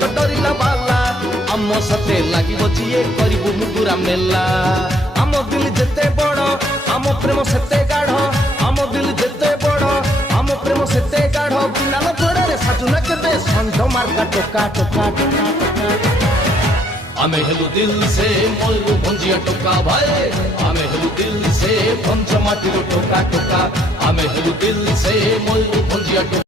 तो डरिला बाला आम सते लागिब जिए करिबु मुगुरा मेला आम दिल जेते बड़ आम प्रेम सेते गाढ़ आम दिल जेते बड़ आम प्रेम सेते गाढ़ बिना जोड़े साजुना केबे संध मार्का टोका टोका टोका टोका आमे हेलु दिल से मयूर भंजिया टोका भाई आमे हेलु दिल से पंचमाटी टोका टोका आमे हेलु दिल से मयूर भंजिया टोका।